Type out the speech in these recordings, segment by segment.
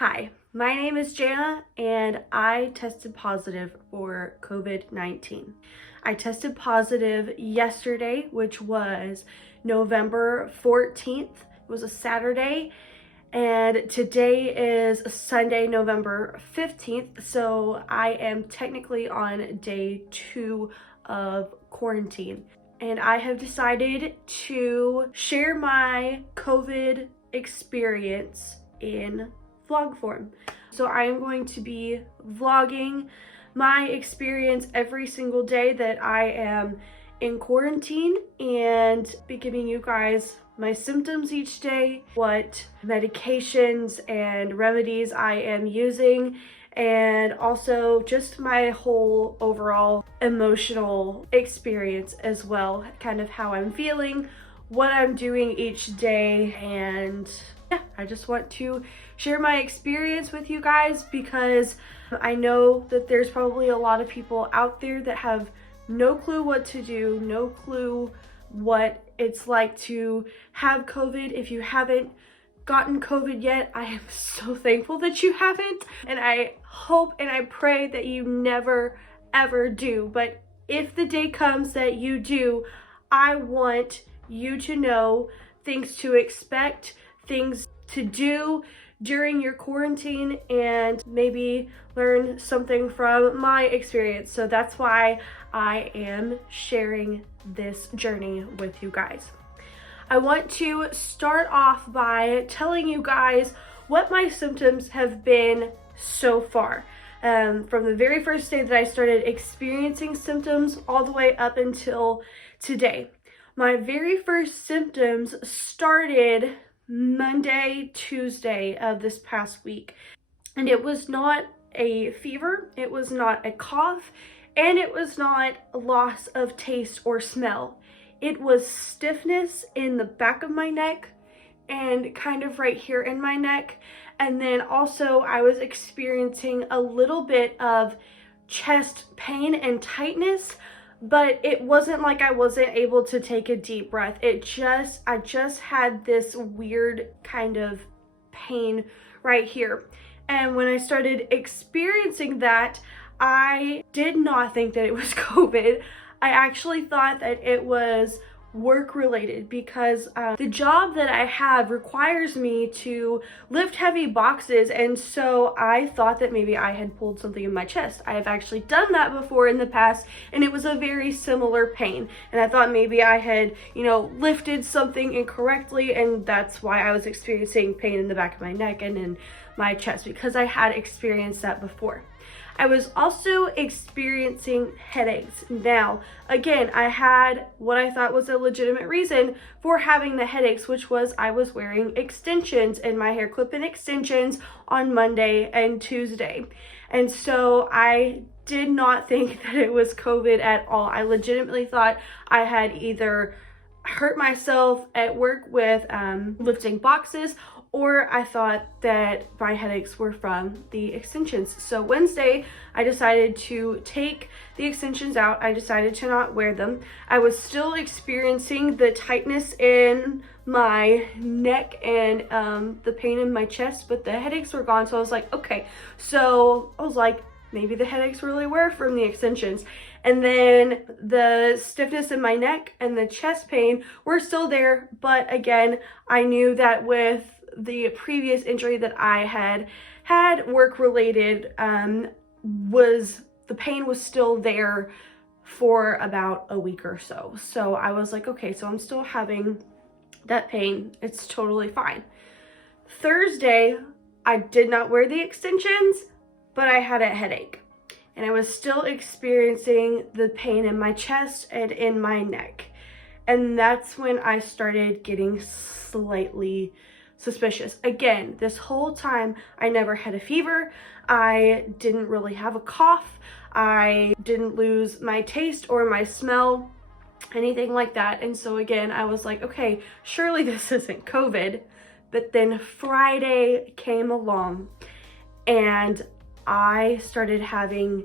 Hi, my name is Jana and I tested positive for COVID-19. I tested positive yesterday, which was November 14th. It was a Saturday, and today is Sunday, November 15th. So I am technically on day 2 of quarantine. And I have decided to share my COVID experience in vlog form. So I am going to be vlogging my experience every single day that I am in quarantine and be giving you guys my symptoms each day, what medications and remedies I am using, and also just my whole overall emotional experience as well, kind of how I'm feeling, what I'm doing each day. And yeah, I just want to share my experience with you guys because I know that there's probably a lot of people out there that have no clue what to do, no clue what it's like to have COVID. If you haven't gotten COVID yet, I am so thankful that you haven't, and I hope and I pray that you never ever do. But if the day comes that you do, I want you to know things to expect, things to do during your quarantine, and maybe learn something from my experience. So that's why I am sharing this journey with you guys. I want to start off by telling you guys what my symptoms have been so far. From the very first day that I started experiencing symptoms all the way up until today. My very first symptoms started Monday, Tuesday of this past week. And it was not a fever, it was not a cough, and it was not a loss of taste or smell. It was stiffness in the back of my neck and kind of right here in my neck. And then also I was experiencing a little bit of chest pain and tightness, but it wasn't like I wasn't able to take a deep breath. I just had this weird kind of pain right here. And when I started experiencing that, I did not think that it was COVID. I actually thought that it was work related because the job that I have requires me to lift heavy boxes, and so I thought that maybe I had pulled something in my chest. I have actually done that before in the past, and it was a very similar pain, and I thought maybe I had, lifted something incorrectly, and that's why I was experiencing pain in the back of my neck and in my chest, because I had experienced that before. I was also experiencing headaches. Now, again, I had what I thought was a legitimate reason for having the headaches, which was I was wearing extensions in my hair, clip-in extensions on Monday and Tuesday. And so I did not think that it was COVID at all. I legitimately thought I had either hurt myself at work with lifting boxes, or I thought that my headaches were from the extensions. So Wednesday, I decided to take the extensions out. I decided to not wear them. I was still experiencing the tightness in my neck and the pain in my chest, but the headaches were gone. So I was like, okay. So I was like, maybe the headaches really were from the extensions. And then the stiffness in my neck and the chest pain were still there. But again, I knew that with the previous injury that I had work related, the pain was still there for about a week or so. So I was like, okay, so I'm still having that pain. It's totally fine. Thursday, I did not wear the extensions, but I had a headache. And I was still experiencing the pain in my chest and in my neck. And that's when I started getting slightly suspicious. Again, this whole time I never had a fever. I didn't really have a cough. I didn't lose my taste or my smell, anything like that. And so again, I was like, okay, surely this isn't COVID. But then Friday came along and I started having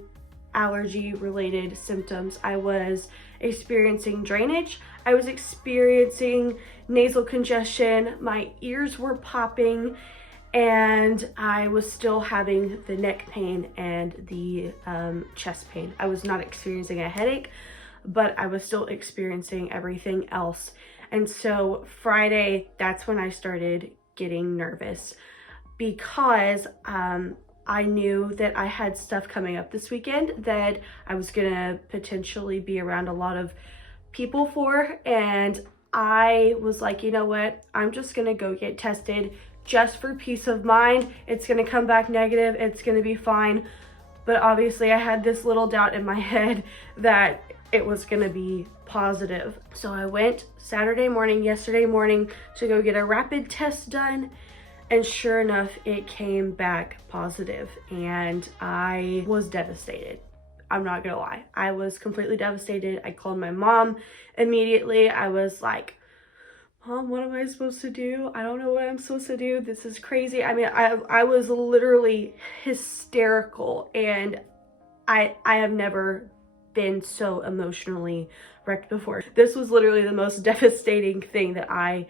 allergy related symptoms. I was experiencing drainage. I was experiencing nasal congestion. My ears were popping, and I was still having the neck pain and the chest pain. I was not experiencing a headache, but I was still experiencing everything else. And so Friday, that's when I started getting nervous because I knew that I had stuff coming up this weekend that I was gonna potentially be around a lot of people for. And I was like, you know what? I'm just gonna go get tested just for peace of mind. It's gonna come back negative, it's gonna be fine. But obviously I had this little doubt in my head that it was gonna be positive. So I went yesterday morning to go get a rapid test done. And sure enough, it came back positive, and I was devastated. I'm not gonna lie. I was completely devastated. I called my mom immediately. I was like, Mom, what am I supposed to do? I don't know what I'm supposed to do. This is crazy. I mean, I was literally hysterical, and I have never been so emotionally wrecked before. This was literally the most devastating thing that I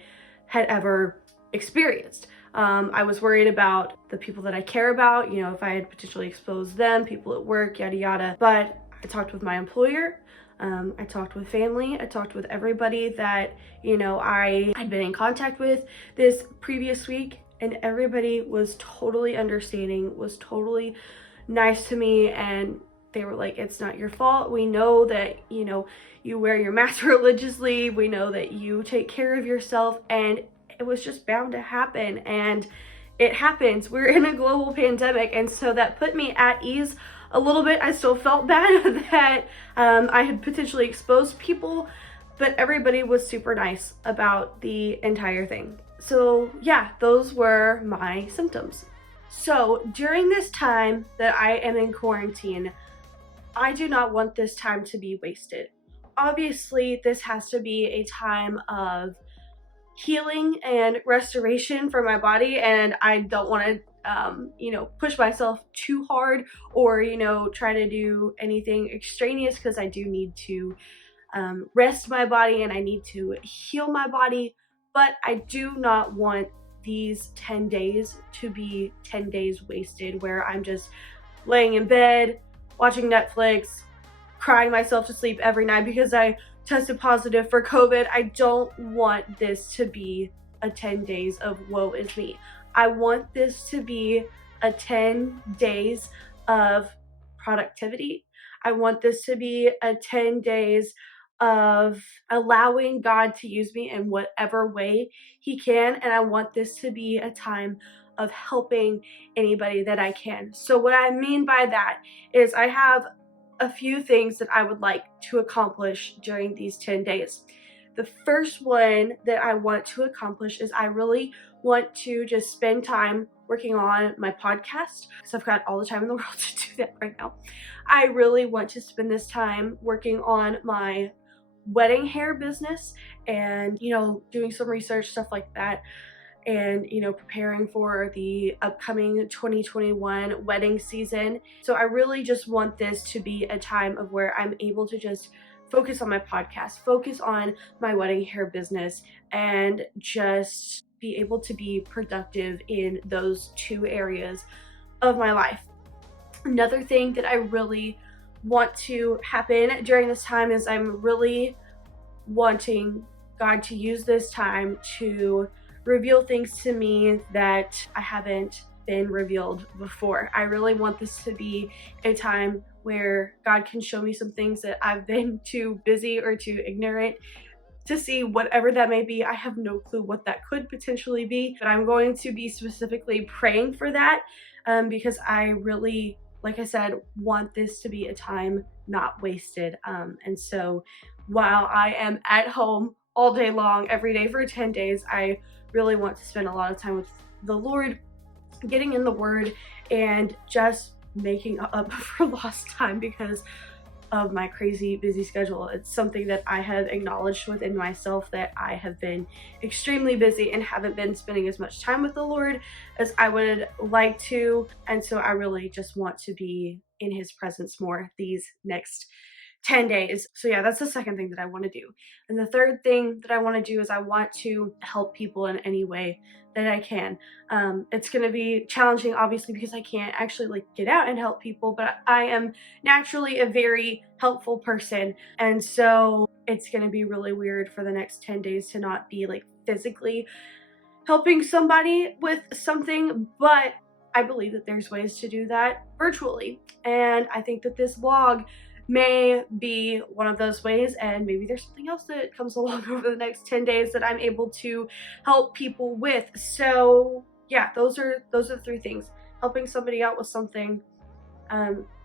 had ever experienced. I was worried about the people that I care about, you know, if I had potentially exposed them, people at work, yada yada. But I talked with my employer, I talked with family, I talked with everybody that, you know, I had been in contact with this previous week, and everybody was totally understanding, was totally nice to me, and they were like, it's not your fault. We know that, you know, you wear your mask religiously. We know that you take care of yourself, and it was just bound to happen, and it happens. We're in a global pandemic, and so that put me at ease a little bit. I still felt bad that I had potentially exposed people, but everybody was super nice about the entire thing. So yeah, those were my symptoms. So during this time that I am in quarantine, I do not want this time to be wasted. Obviously, this has to be a time of healing and restoration for my body, and I don't want to you know, push myself too hard or, you know, try to do anything extraneous, because I do need to rest my body and I need to heal my body. But I do not want these 10 days to be 10 days wasted where I'm just laying in bed watching Netflix, crying myself to sleep every night because I tested positive for COVID. I don't want this to be a 10 days of woe is me. I want this to be a 10 days of productivity. I want this to be a 10 days of allowing God to use me in whatever way He can. And I want this to be a time of helping anybody that I can. So what I mean by that is I have a few things that I would like to accomplish during these 10 days. The first one that I want to accomplish is I really want to just spend time working on my podcast, because I've got all the time in the world to do that right now. I really want to spend this time working on my wedding hair business and, you know, doing some research, stuff like that, and, you know, preparing for the upcoming 2021 wedding season. So I really just want this to be a time of where I'm able to just focus on my podcast, focus on my wedding hair business, and just be able to be productive in those two areas of my life. Another thing that I really want to happen during this time is I'm really wanting God to use this time to reveal things to me that I haven't been revealed before. I really want this to be a time where God can show me some things that I've been too busy or too ignorant to see, whatever that may be. I have no clue what that could potentially be, but I'm going to be specifically praying for that because I really, like I said, want this to be a time not wasted. And so while I am at home all day long, every day for 10 days, I really want to spend a lot of time with the Lord, getting in the Word, and just making up for lost time because of my crazy busy schedule. It's something that I have acknowledged within myself, that I have been extremely busy and haven't been spending as much time with the Lord as I would like to. And so I really just want to be in His presence more these next 10 days. So yeah, that's the second thing that I want to do. And the third thing that I want to do is I want to help people in any way that I can. It's going to be challenging, obviously, because I can't actually like get out and help people, but I am naturally a very helpful person. And so it's going to be really weird for the next 10 days to not be like physically helping somebody with something, but I believe that there's ways to do that virtually. And I think that this vlog may be one of those ways, and maybe there's something else that comes along over the next 10 days that I'm able to help people with. So yeah, those are the three things: helping somebody out with something,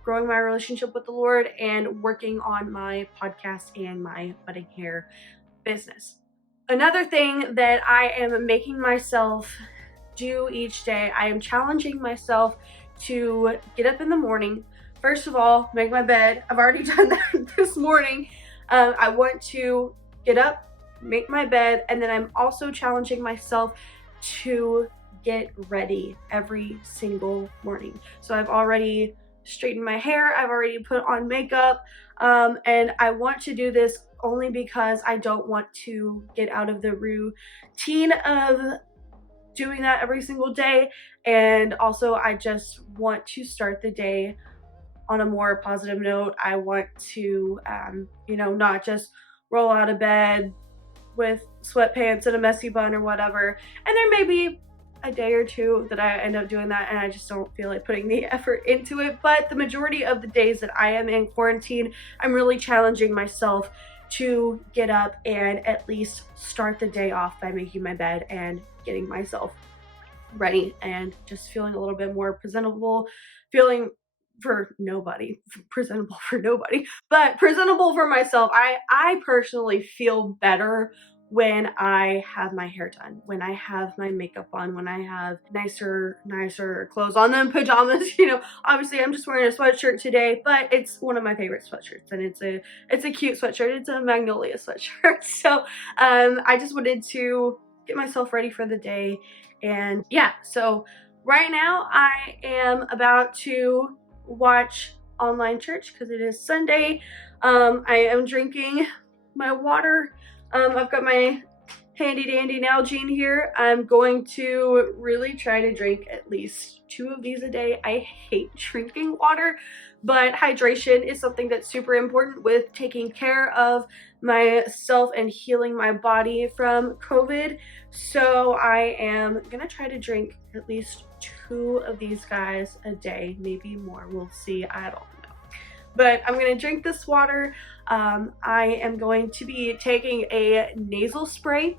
growing my relationship with the Lord, and working on my podcast and my budding hair business. Another thing that I am making myself do each day, I am challenging myself to get up in the morning. First of all, make my bed. I've already done that this morning. I want to get up, make my bed, and then I'm also challenging myself to get ready every single morning. So I've already straightened my hair, I've already put on makeup, and I want to do this only because I don't want to get out of the routine of doing that every single day. And also I just want to start the day on a more positive note. I want to, not just roll out of bed with sweatpants and a messy bun or whatever. And there may be a day or two that I end up doing that and I just don't feel like putting the effort into it. But the majority of the days that I am in quarantine, I'm really challenging myself to get up and at least start the day off by making my bed and getting myself ready and just feeling a little bit more presentable, feeling for nobody, presentable for nobody, but presentable for myself. I personally feel better when I have my hair done, when I have my makeup on, when I have nicer clothes on than pajamas. Obviously I'm just wearing a sweatshirt today, but it's one of my favorite sweatshirts, and it's a cute sweatshirt. It's a magnolia sweatshirt. So I just wanted to get myself ready for the day. And yeah, so right now I am about to watch online church because it is Sunday. I am drinking my water. I've got my handy dandy Nalgene here. I'm going to really try to drink at least 2 of these a day. I hate drinking water, but hydration is something that's super important with taking care of myself and healing my body from COVID. So I am gonna try to drink at least 2 of these guys a day, maybe more. We'll see. I don't know. But I'm gonna drink this water. I am going to be taking a nasal spray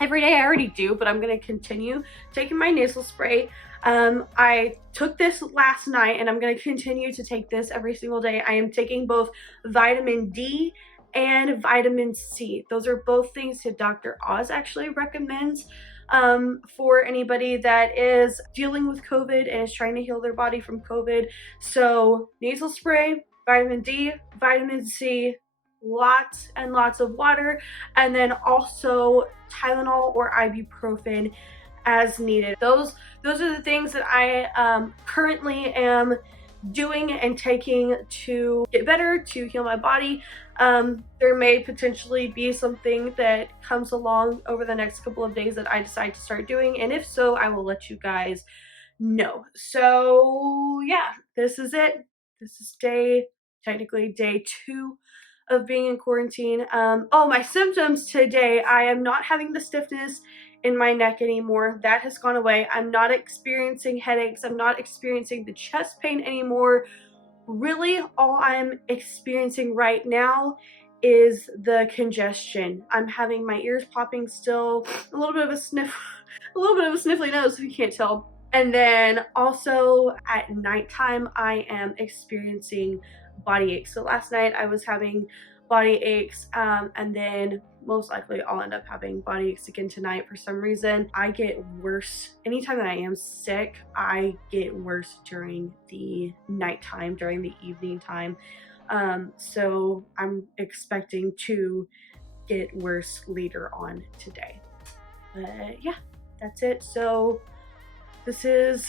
every day. I already do, but I'm going to continue taking my nasal spray. I took this last night and I'm going to continue to take this every single day. I am taking both vitamin D and vitamin C. Those are both things that Dr. Oz actually recommends for anybody that is dealing with COVID and is trying to heal their body from COVID. So nasal spray, vitamin D, vitamin C, lots and lots of water, and then also Tylenol or ibuprofen as needed. Those are the things that I currently am doing and taking to get better, to heal my body. There may potentially be something that comes along over the next couple of days that I decide to start doing, and if so, I will let you guys know. So yeah, this is it. This is technically day 2 of being in quarantine. My symptoms today, I am not having the stiffness in my neck anymore. That has gone away. I'm not experiencing headaches. I'm not experiencing the chest pain anymore. Really, all I'm experiencing right now is the congestion. I'm having my ears popping still, a little bit of a sniffly nose if you can't tell. And then also at nighttime, I am experiencing body aches. So last night I was having body aches, and then most likely I'll end up having body aches again tonight for some reason. I get worse anytime that I am sick. I get worse during the nighttime, during the evening time. So I'm expecting to get worse later on today. But yeah, that's it. So this is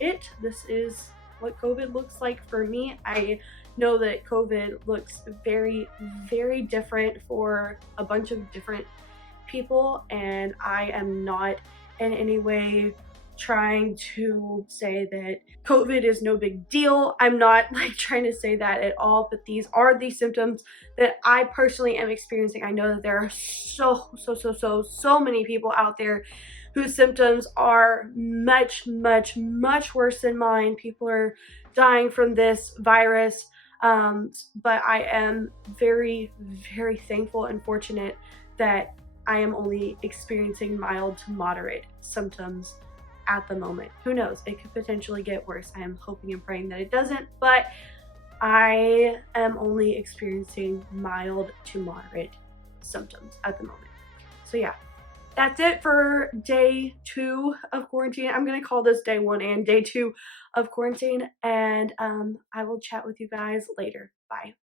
it. This is what COVID looks like for me. I know that COVID looks very, very different for a bunch of different people, and I am not in any way trying to say that COVID is no big deal. I'm not like trying to say that at all, but these are the symptoms that I personally am experiencing. I know that there are so many people out there whose symptoms are much, much, much worse than mine. People are dying from this virus. But I am very, very thankful and fortunate that I am only experiencing mild to moderate symptoms at the moment. Who knows? It could potentially get worse. I am hoping and praying that it doesn't, but I am only experiencing mild to moderate symptoms at the moment. So yeah, that's it for day 2 of quarantine. I'm gonna call this day 1 and day 2 of quarantine, and I will chat with you guys later. Bye.